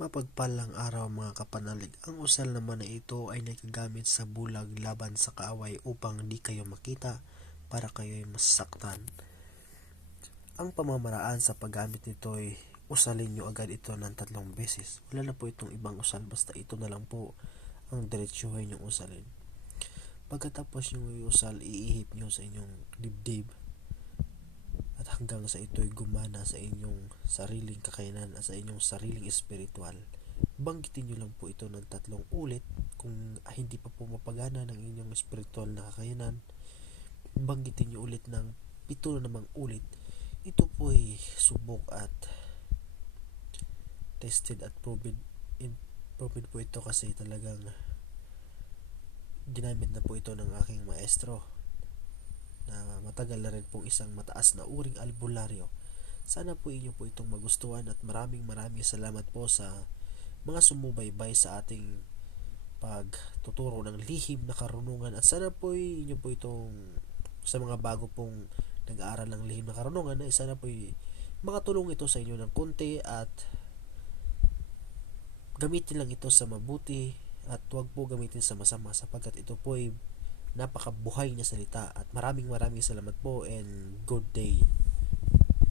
Mapagpalang araw mga kapanalig. Ang usal naman na ito ay nagagamit sa bulag laban sa kaaway upang di kayo makita para kayo ay masaktan. Ang pamamaraan sa paggamit nito ay usalin nyo agad ito ng 3 beses. Wala na po itong ibang usal, basta ito na lang po ang diretsuhin yung usalin. Pagkatapos yung usal, iihip nyo sa inyong dibdib at hanggang sa ito'y gumana sa inyong sariling kakayanan at sa inyong sariling espiritual. Banggitin nyo lang po ito ng 3 ulit. Kung hindi pa po mapagana ng inyong espiritual na kakayanan, banggitin nyo ulit ng 7 namang ulit. Ito po ay subok at tested at proven po ito kasi talagang ginamit na po ito ng aking maestro na matagal na rin pong isang mataas na uring albularyo. Sana po inyo po itong magustuhan at maraming salamat po sa mga sumubaybay sa ating pagtuturo ng lihim na karunungan, at sana po inyo po itong sa mga bago pong nag-aaral ng lihim na karunungan ay sana po makatulong ito sa inyo ng konti at gamitin lang ito sa mabuti at huwag po gamitin sa masama sapagkat ito po ay napakabuhay na salita. At maraming salamat po and good day.